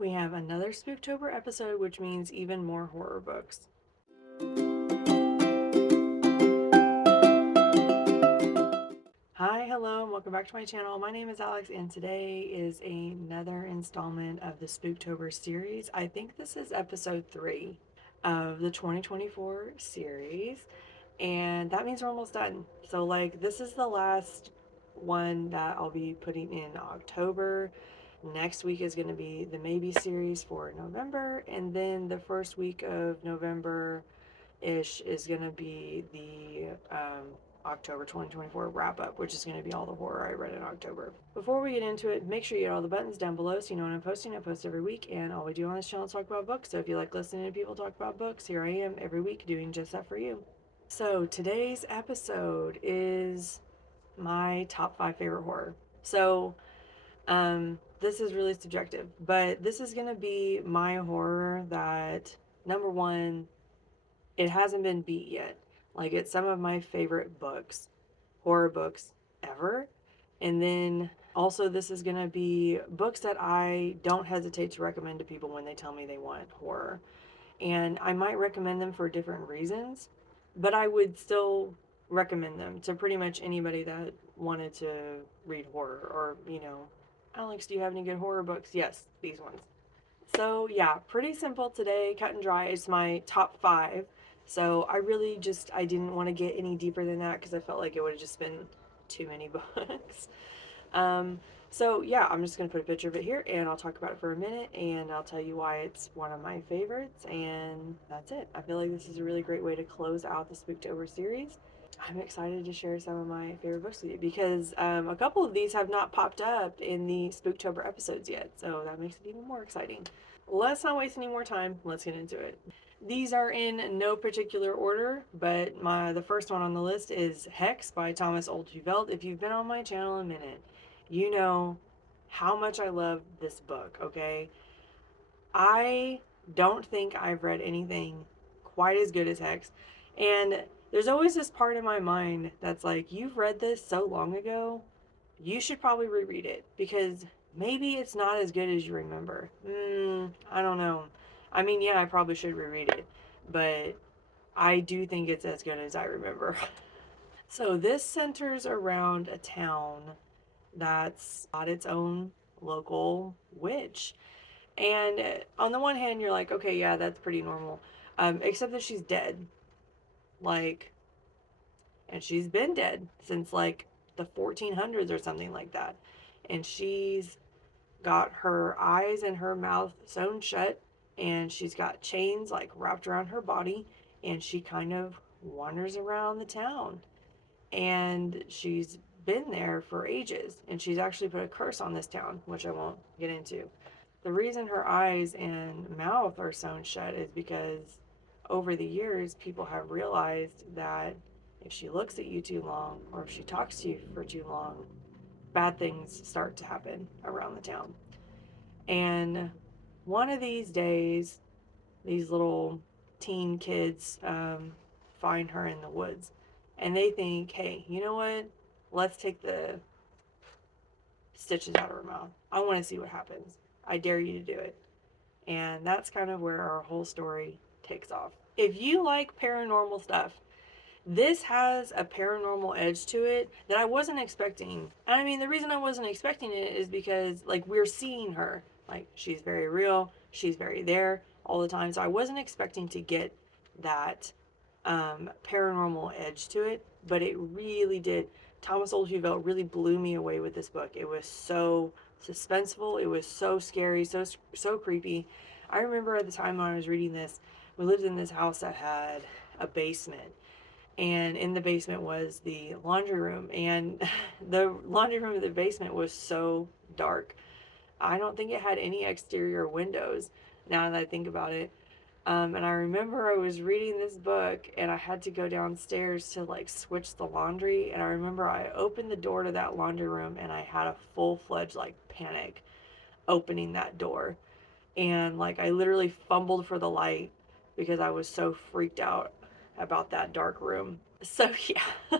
We have another Spooktober episode, which means even more horror books. Hi, hello, and welcome back to my channel. My name is Alex, and today is another installment of the Spooktober series. I think this is episode 3 of the 2024 series, and that means we're almost done. So, this is the last one that I'll be putting in October. Next week is going to be the Maybe series for November, and then the first week of November-ish is going to be the October 2024 wrap up, which is going to be all the horror I read in October. Before we get into it, make sure you hit all the buttons down below so you know when I'm posting. I post every week, and all we do on this channel is talk about books. So if you like listening to people talk about books, here I am every week doing just that for you. So today's episode is my top 5 favorite horror. So this is really subjective, but this is gonna be my horror that, number one, it hasn't been beat yet. Like, it's some of my favorite books, horror books ever. And then also, this is gonna be books that I don't hesitate to recommend to people when they tell me they want horror. And I might recommend them for different reasons, but I would still recommend them to pretty much anybody that wanted to read horror or, Alex, do you have any good horror books? Yes, these ones. So, yeah, pretty simple today, cut and dry. It's my top 5. So, I didn't want to get any deeper than that because I felt like it would have just been too many books. Um, so yeah, I'm just gonna put a picture of it here and I'll talk about it for a minute and I'll tell you why it's one of my favorites, and that's it. I feel like this is a really great way to close out the Spooktober series. I'm excited to share some of my favorite books with you because a couple of these have not popped up in the Spooktober episodes yet, so that makes it even more exciting. Let's not waste any more time. Let's get into it. These are in no particular order, but the first one on the list is Hex by Thomas Olde Heuvelt. If you've been on my channel a minute, you know how much I love this book, okay? I don't think I've read anything quite as good as Hex. And there's always this part in my mind that's like, you've read this so long ago, you should probably reread it because maybe it's not as good as you remember. I don't know. I mean, yeah, I probably should reread it, but I do think it's as good as I remember. So this centers around a town that's got its own local witch. And on the one hand, you're like, okay, yeah, that's pretty normal. Except that she's dead. Like, and she's been dead since like the 1400s or something like that. And she's got her eyes and her mouth sewn shut, and she's got chains like wrapped around her body, and she kind of wanders around the town. And she's been there for ages, and she's actually put a curse on this town, which I won't get into. The reason her eyes and mouth are sewn shut is because over the years, people have realized that if she looks at you too long or if she talks to you for too long, bad things start to happen around the town. And one of these days, these little teen kids find her in the woods, and they think, hey, you know what? Let's take the stitches out of her mouth. I want to see what happens. I dare you to do it. And that's kind of where our whole story takes off. If you like paranormal stuff, this has a paranormal edge to it that I wasn't expecting. And I mean, the reason I wasn't expecting it is because, like, we're seeing her. Like, she's very real, she's very there all the time. So I wasn't expecting to get that paranormal edge to it, but it really did. Thomas Olde Heuvelt really blew me away with this book. It was so suspenseful, it was so scary, so creepy. I remember at the time when I was reading this, we lived in this house that had a basement, and in the basement was the laundry room, and the laundry room of the basement was so dark. I don't think it had any exterior windows, now that I think about it. And I remember I was reading this book and I had to go downstairs to like switch the laundry, and I remember I opened the door to that laundry room and I had a full-fledged like panic opening that door, and like I literally fumbled for the light because I was so freaked out about that dark room. So yeah.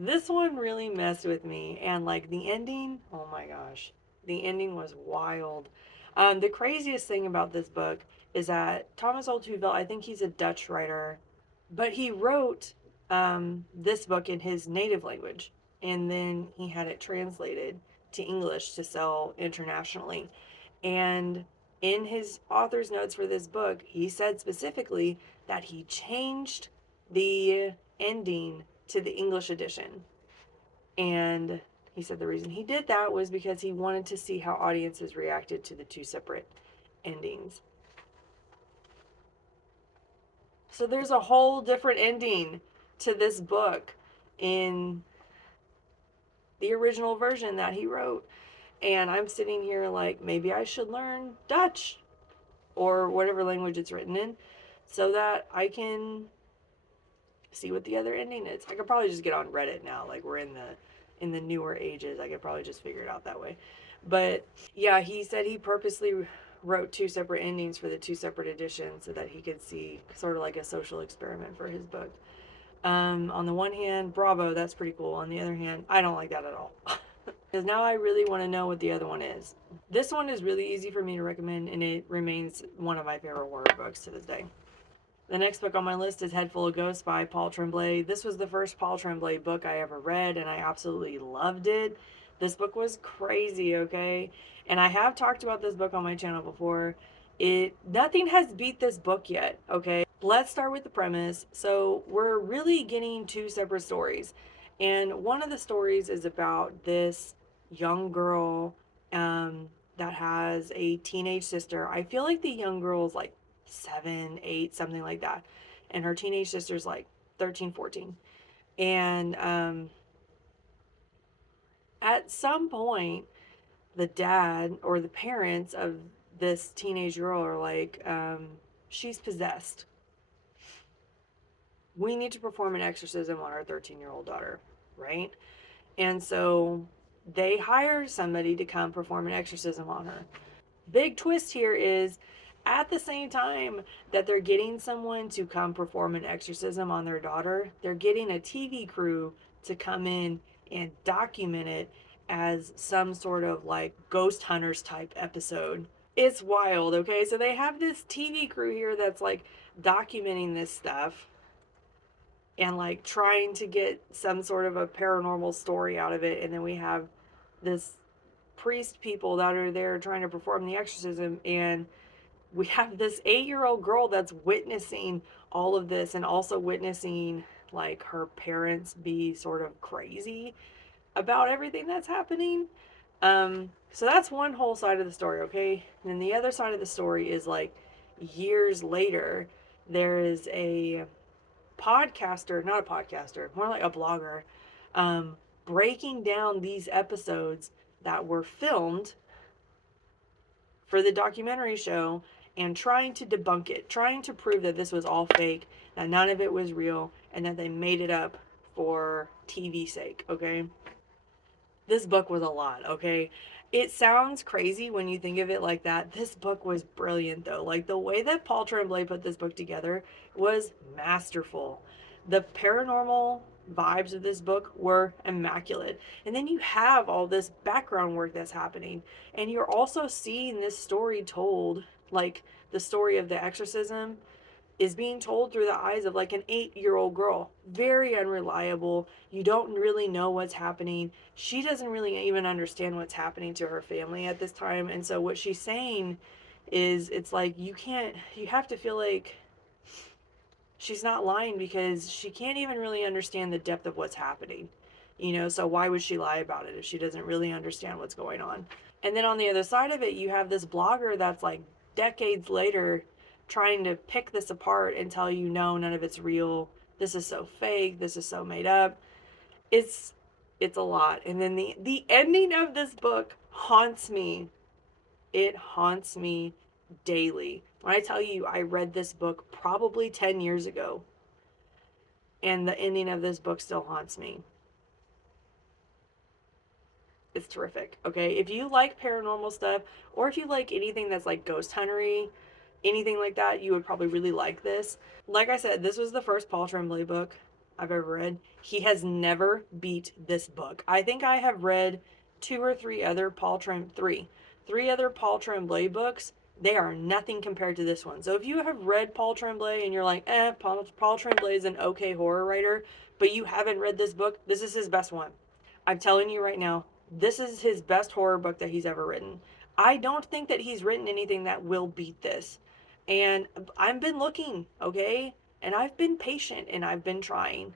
This one really messed with me, and like the ending, oh my gosh. The ending was wild. The craziest thing about this book is that Thomas Olde Heuvelt, I think he's a Dutch writer, but he wrote this book in his native language, and then he had it translated to English to sell internationally. And in his author's notes for this book, he said specifically that he changed the ending to the English edition. And he said the reason he did that was because he wanted to see how audiences reacted to the two separate endings. So there's a whole different ending to this book in the original version that he wrote. And I'm sitting here like, maybe I should learn Dutch or whatever language it's written in so that I can see what the other ending is. I could probably just get on Reddit now, like we're in the newer ages. I could probably just figure it out that way. But yeah, he said he purposely wrote two separate endings for the two separate editions so that he could see sort of like a social experiment for his book. On the one hand, bravo, that's pretty cool. On the other hand, I don't like that at all. Because now I really want to know what the other one is. This one is really easy for me to recommend, and it remains one of my favorite horror books to this day. The next book on my list is Head Full of Ghosts by Paul Tremblay. This was the first Paul Tremblay book I ever read, and I absolutely loved it. This book was crazy, okay? And I have talked about this book on my channel before. Nothing has beat this book yet, okay? Let's start with the premise. So we're really getting two separate stories. And one of the stories is about this young girl that has a teenage sister. I feel like the young girl is like 7, 8, something like that. And her teenage sister's like 13, 14. And at some point, the dad or the parents of this teenage girl are like, she's possessed. We need to perform an exorcism on our 13-year-old daughter, right? And so they hire somebody to come perform an exorcism on her. Big twist here is at the same time that they're getting someone to come perform an exorcism on their daughter, they're getting a TV crew to come in and document it as some sort of like ghost hunters type episode. It's wild, okay? So they have this TV crew here that's like documenting this stuff and like trying to get some sort of a paranormal story out of it. And then we have this priest people that are there trying to perform the exorcism, and we have this 8-year-old girl that's witnessing all of this and also witnessing like her parents be sort of crazy about everything that's happening. So that's one whole side of the story, okay? And then the other side of the story is like years later, there is a podcaster, not a podcaster, more like a blogger, breaking down these episodes that were filmed for the documentary show and trying to debunk it, trying to prove that this was all fake, that none of it was real, and that they made it up for TV sake, okay? This book was a lot, okay? It sounds crazy when you think of it like that. This book was brilliant, though. Like, the way that Paul Tremblay put this book together was masterful. The paranormal vibes of this book were immaculate. And then you have all this background work that's happening. And you're also seeing this story told, like the story of the exorcism is being told through the eyes of like an 8-year-old girl. Very unreliable. You don't really know what's happening. She doesn't really even understand what's happening to her family at this time. And so what she's saying is, it's like you have to feel like she's not lying because she can't even really understand the depth of what's happening. You know, so why would she lie about it if she doesn't really understand what's going on? And then on the other side of it, you have this blogger that's like decades later trying to pick this apart and tell you, no, none of it's real. This is so fake. This is so made up. It's a lot. And then the ending of this book haunts me. It haunts me daily. When I tell you I read this book probably 10 years ago, and the ending of this book still haunts me. It's terrific, okay? If you like paranormal stuff, or if you like anything that's like ghost huntery, anything like that, you would probably really like this. Like I said, this was the first Paul Tremblay book I've ever read. He has never beat this book. I think I have read two or three other three other Paul Tremblay books. They are nothing compared to this one. So if you have read Paul Tremblay and you're like, Paul Tremblay is an okay horror writer, but you haven't read this book, this is his best one. I'm telling you right now, this is his best horror book that he's ever written. I don't think that he's written anything that will beat this. And I've been looking, okay? And I've been patient and I've been trying.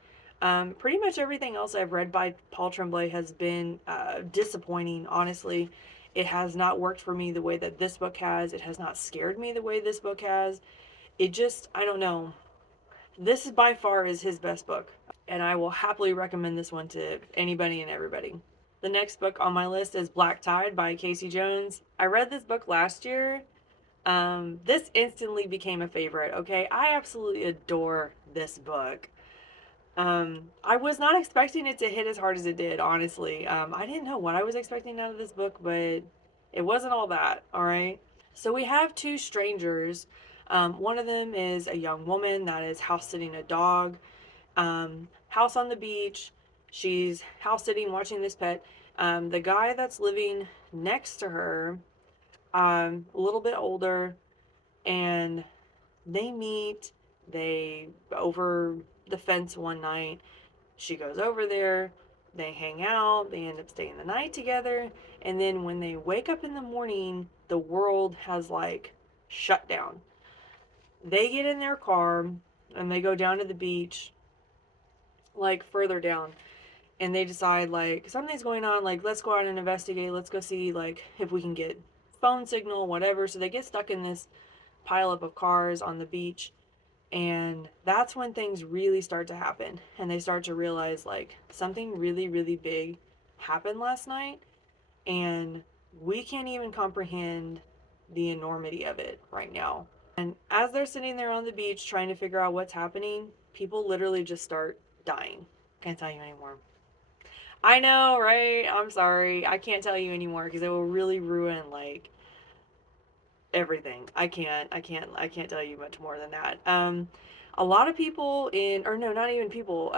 Pretty much everything else I've read by Paul Tremblay has been disappointing, honestly. It has not worked for me the way that this book has. It has not scared me the way this book has. It just, I don't know. This is by far is his best book, and I will happily recommend this one to anybody and everybody. The next book on my list is Black Tide by Casey Jones. I read this book last year. This instantly became a favorite, okay? I absolutely adore this book. I was not expecting it to hit as hard as it did, honestly. I didn't know what I was expecting out of this book, but it wasn't all that, all right? So we have two strangers. One of them is a young woman that is house sitting a dog. House on the beach. She's house sitting, watching this pet. The guy that's living next to her, a little bit older, and they meet. They over the fence one night. She goes over there. They hang out. They end up staying the night together. And then when they wake up in the morning, the world has like shut down. They get in their car and they go down to the beach, like further down, and they decide like something's going on, like let's go out and investigate, let's go see like if we can get phone signal, whatever. So they get stuck in this pile up of cars on the beach, and that's when things really start to happen, and they start to realize like something really really big happened last night, and we can't even comprehend the enormity of it right now. And as they're sitting there on the beach trying to figure out what's happening, people literally just start dying. Can't tell you anymore. I know, right? I'm sorry. I can't tell you anymore because it will really ruin like everything. I can't tell you much more than that. A lot of people in, or no, not even people,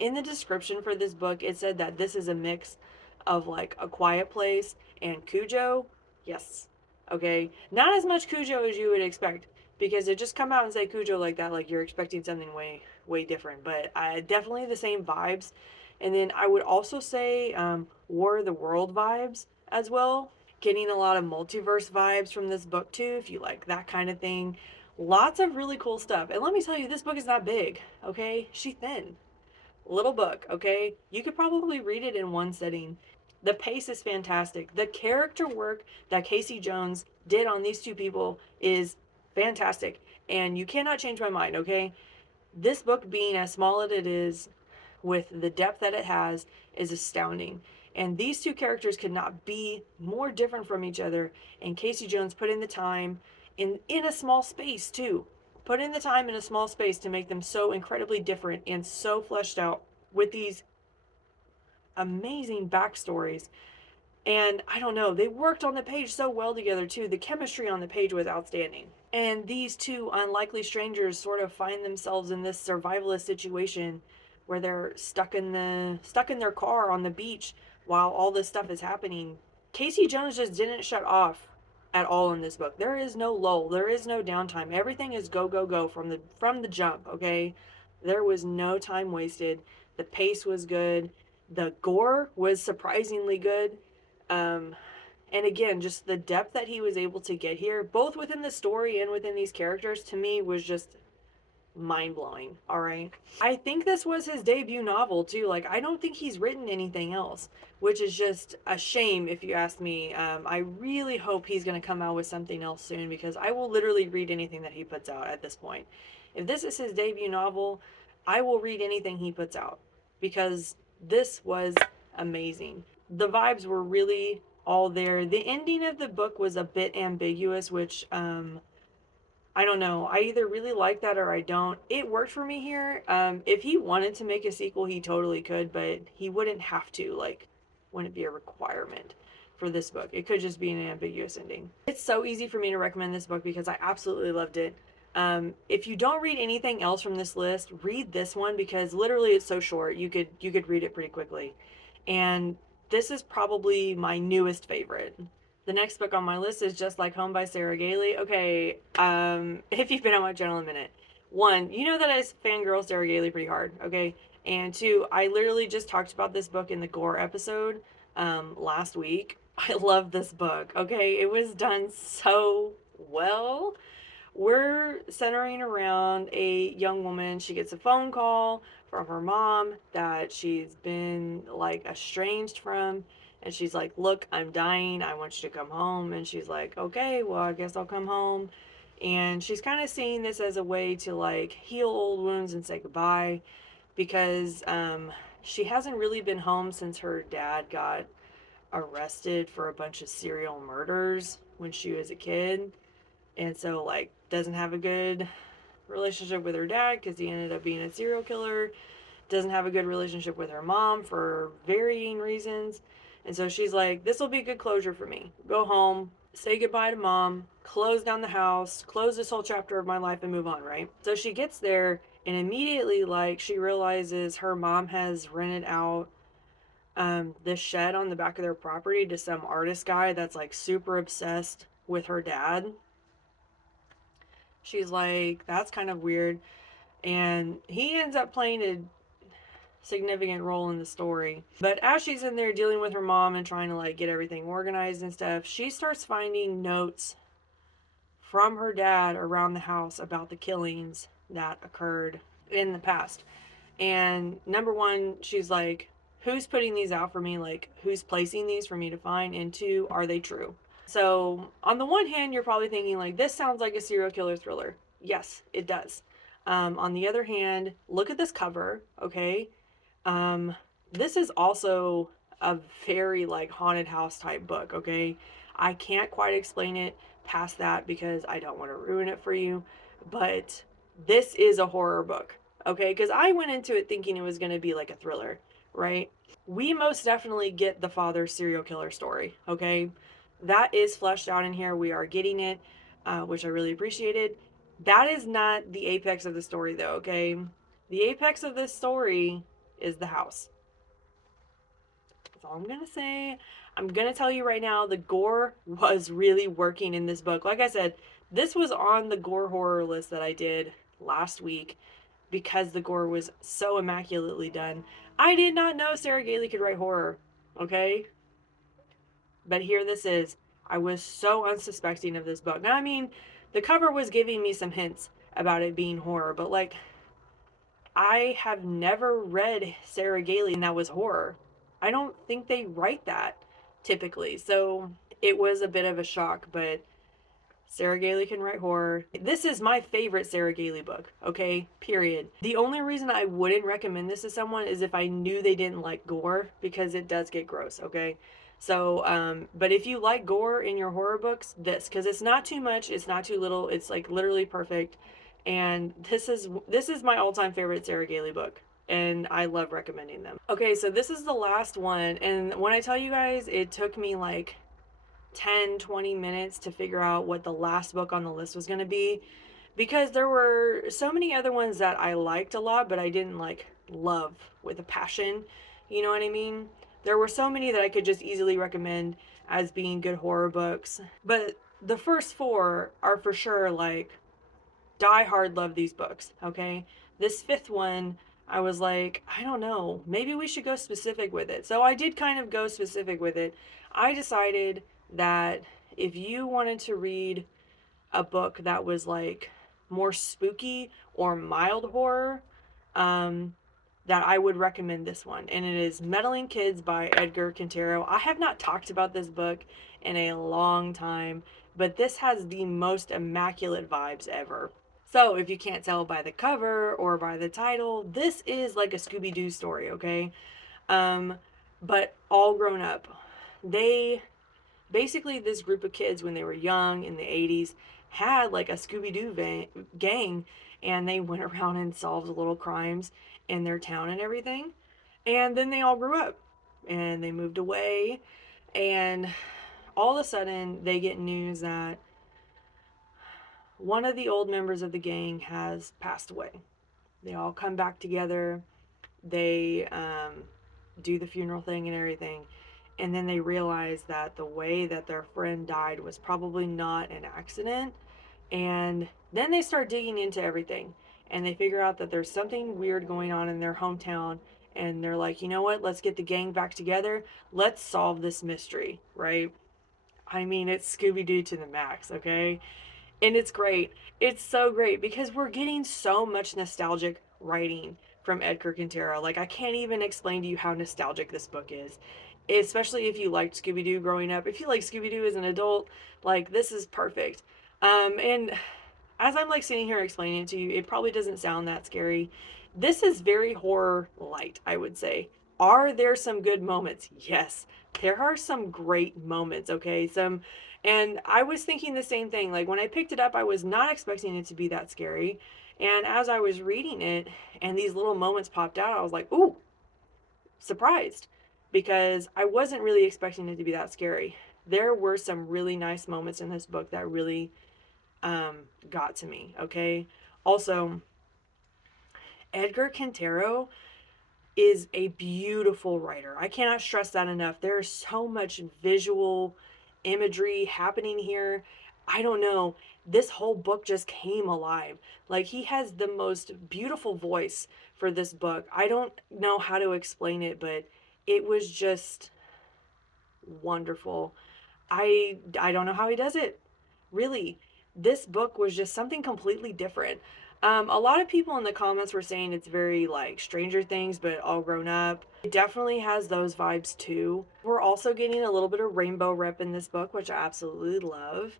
in the description for this book, it said that this is a mix of like A Quiet Place and Cujo. Yes. Okay. Not as much Cujo as you would expect, because it just come out and say Cujo like that, like you're expecting something way different, but definitely the same vibes. And then I would also say War of the World vibes as well. Getting a lot of multiverse vibes from this book too, if you like that kind of thing. Lots of really cool stuff. And let me tell you, this book is not big, okay? She's thin. Little book, okay? You could probably read it in one sitting. The pace is fantastic. The character work that Casey Jones did on these two people is fantastic. And you cannot change my mind, okay? This book, being as small as it is, with the depth that it has, is astounding. And these two characters could not be more different from each other. And Casey Jones put in the time in a small space too. Put in the time in a small space to make them so incredibly different and so fleshed out with these amazing backstories. And I don't know, they worked on the page so well together too. The chemistry on the page was outstanding. And these two unlikely strangers sort of find themselves in this survivalist situation where they're stuck in their car on the beach while all this stuff is happening. Casey Jones just didn't shut off at all in this book. There is no lull, there is no downtime. Everything is go go go from the jump, okay? There was no time wasted. The pace was good. The gore was surprisingly good. Um, and again, just the depth that he was able to get here, both within the story and within these characters, to me was just mind blowing. All right. I think this was his debut novel too. Like, I don't think he's written anything else, which is just a shame if you ask me. I really hope he's going to come out with something else soon, because I will literally read anything that he puts out at this point. If this is his debut novel, I will read anything he puts out, because this was amazing. The vibes were really all there. The ending of the book was a bit ambiguous, which I don't know. I either really like that or I don't. It worked for me here. If he wanted to make a sequel, he totally could, but he wouldn't have to. Like, wouldn't be a requirement for this book. It could just be an ambiguous ending. It's so easy for me to recommend this book because I absolutely loved it. If you don't read anything else from this list, read this one, because literally it's so short. You could read it pretty quickly. And this is probably my newest favorite. The next book on my list is Just Like Home by Sarah Gailey. Okay, if you've been on my channel a minute, one, you know that I fangirl Sarah Gailey pretty hard, okay? And two, I literally just talked about this book in the gore episode last week. I love this book, okay? It was done so well. We're centering around a young woman. She gets a phone call from her mom that she's been like estranged from. And she's like, "Look, I'm dying. I want you to come home." And she's like, "Okay, well, I guess I'll come home." And she's kind of seeing this as a way to like heal old wounds and say goodbye because she hasn't really been home since her dad got arrested for a bunch of serial murders when she was a kid. And so, like, doesn't have a good relationship with her dad because he ended up being a serial killer. Doesn't have a good relationship with her mom for varying reasons. And so she's like, this will be good closure for me. Go home, say goodbye to mom, close down the house, close this whole chapter of my life and move on, right? So she gets there and immediately, like, she realizes her mom has rented out this shed on the back of their property to some artist guy that's like super obsessed with her dad. She's like, that's kind of weird. And he ends up playing a significant role in the story. But as she's in there dealing with her mom and trying to like get everything organized and stuff, she starts finding notes from her dad around the house about the killings that occurred in the past. And number one, she's like, who's putting these out for me? Like, who's placing these for me to find? And two, are they true? So, on the one hand, you're probably thinking, like, this sounds like a serial killer thriller. Yes, it does. On the other hand, look at this cover, okay? Um, this is also a very, like, haunted house type book, okay? I can't quite explain it past that because I don't want to ruin it for you, but this is a horror book, okay? Because I went into it thinking it was going to be like a thriller, right? We most definitely get the father serial killer story, okay? That is fleshed out in here. We are getting it, which I really appreciated. That is not the apex of the story, though, okay? The apex of this story is the house. That's all I'm going to say. I'm going to tell you right now, the gore was really working in this book. Like I said, this was on the gore horror list that I did last week because the gore was so immaculately done. I did not know Sarah Gailey could write horror, okay? But here this is. I was so unsuspecting of this book. Now, I mean, the cover was giving me some hints about it being horror, but like, I have never read Sarah Gailey and that was horror. I don't think they write that typically. So it was a bit of a shock, but Sarah Gailey can write horror. This is my favorite Sarah Gailey book, okay? Period. The only reason I wouldn't recommend this to someone is if I knew they didn't like gore, because it does get gross, okay? So, but if you like gore in your horror books, because it's not too much, it's not too little, it's like literally perfect. And this is my all-time favorite Sarah Gailey book, and I love recommending them. Okay, so this is the last one, and when I tell you guys, it took me like 10-20 minutes to figure out what the last book on the list was going to be because there were so many other ones that I liked a lot but I didn't like love with a passion, you know what I mean? There were so many that I could just easily recommend as being good horror books, but the first four are for sure like die hard love these books, okay? This fifth one, I was like, I don't know, maybe we should go specific with it. So I did kind of go specific with it. I decided that if you wanted to read a book that was like more spooky or mild horror, um, that I would recommend this one. And it is Meddling Kids by Edgar Cantero. I have not talked about this book in a long time, but this has the most immaculate vibes ever. So, if you can't tell by the cover or by the title, this is like a Scooby-Doo story, okay? Um, but all grown up. They basically, this group of kids when they were young in the 80s had like a Scooby-Doo gang, and they went around and solved little crimes in their town and everything. And then they all grew up and they moved away, and all of a sudden they get news that one of the old members of the gang has passed away. They all come back together. They do the funeral thing and everything. And then they realize that the way that their friend died was probably not an accident. And then they start digging into everything, and they figure out that there's something weird going on in their hometown. And they're like, you know what? Let's get the gang back together. Let's solve this mystery, right? I mean, it's Scooby Doo to the max, okay? And it's great. It's so great because we're getting so much nostalgic writing from Edgar Cantero. Like, I can't even explain to you how nostalgic this book is, especially if you liked Scooby Doo growing up. If you like Scooby Doo as an adult, like, this is perfect. And as I'm like sitting here explaining it to you, it probably doesn't sound that scary. This is very horror light, I would say. Are there some good moments? Yes, there are some great moments, okay? And I was thinking the same thing. Like when I picked it up, I was not expecting it to be that scary. And as I was reading it and these little moments popped out, I was like, ooh, surprised. Because I wasn't really expecting it to be that scary. There were some really nice moments in this book that really got to me, okay? Also, Edgar Cantero is a beautiful writer. I cannot stress that enough. There's so much visual imagery happening here. I don't know. This whole book just came alive. Like, he has the most beautiful voice for this book. I don't know how to explain it, but it was just wonderful. I don't know how he does it. Really, this book was just something completely different. A lot of people in the comments were saying it's very like Stranger Things, but all grown up. It definitely has those vibes too. We're also getting a little bit of rainbow rep in this book, which I absolutely love.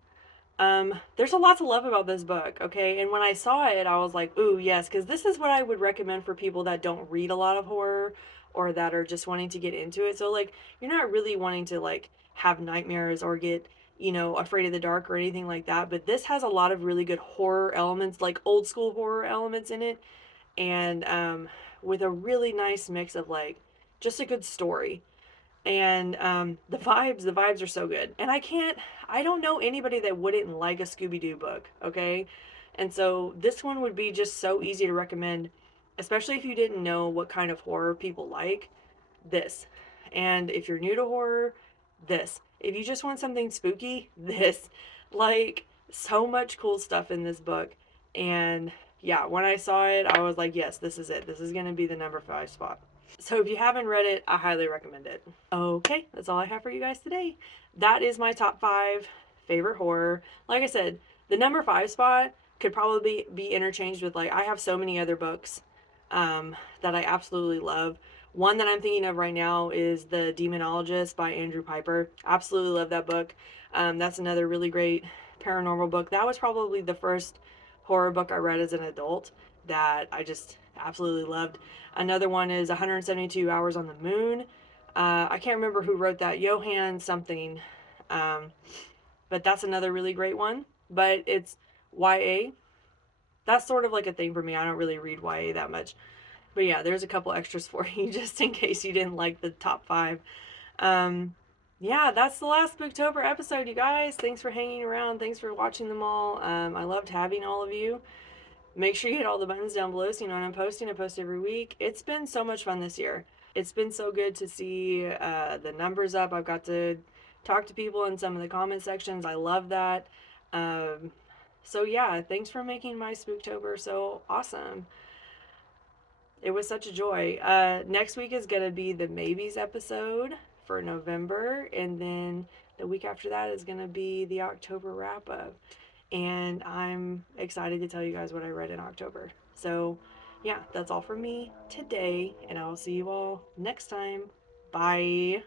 There's a lot to love about this book, okay? And when I saw it, I was like, ooh, yes, because this is what I would recommend for people that don't read a lot of horror or that are just wanting to get into it. So, like, you're not really wanting to, like, have nightmares or get, afraid of the dark or anything like that. But this has a lot of really good horror elements, like old school horror elements in it. And with a really nice mix of, like, just a good story. And the vibes are so good. And I don't know anybody that wouldn't like a Scooby-Doo book, okay? And so this one would be just so easy to recommend, especially if you didn't know what kind of horror people like. This. And if you're new to horror, this. If you just want something spooky, this. Like, so much cool stuff in this book. And yeah, when I saw it, I was like, yes, this is it. This is going to be the number 5 spot. So if you haven't read it, I highly recommend it. Okay, that's all I have for you guys today. That is my top 5 favorite horror. Like I said, the number 5 spot could probably be interchanged with, like, I have so many other books that I absolutely love. One that I'm thinking of right now is The Demonologist by Andrew Piper. Absolutely love that book. That's another really great paranormal book. That was probably the first horror book I read as an adult that I just absolutely loved. Another one is 172 Hours on the Moon. I can't remember who wrote that. Johann something. Um, but that's another really great one. But it's YA. That's sort of like a thing for me. I don't really read YA that much. But yeah, there's a couple extras for you just in case you didn't like the top 5. Um, yeah, that's the last Spooktober episode, you guys. Thanks for hanging around. Thanks for watching them all. I loved having all of you. Make sure you hit all the buttons down below so you know when I'm posting. I post every week. It's been so much fun this year. It's been so good to see the numbers up. I've got to talk to people in some of the comment sections. I love that. Um, so yeah, thanks for making my Spooktober so awesome. It was such a joy. Next week is going to be the maybes episode for November, and then the week after that is going to be the October wrap up. And I'm excited to tell you guys what I read in October. So, yeah, that's all from me today, and I will see you all next time. Bye.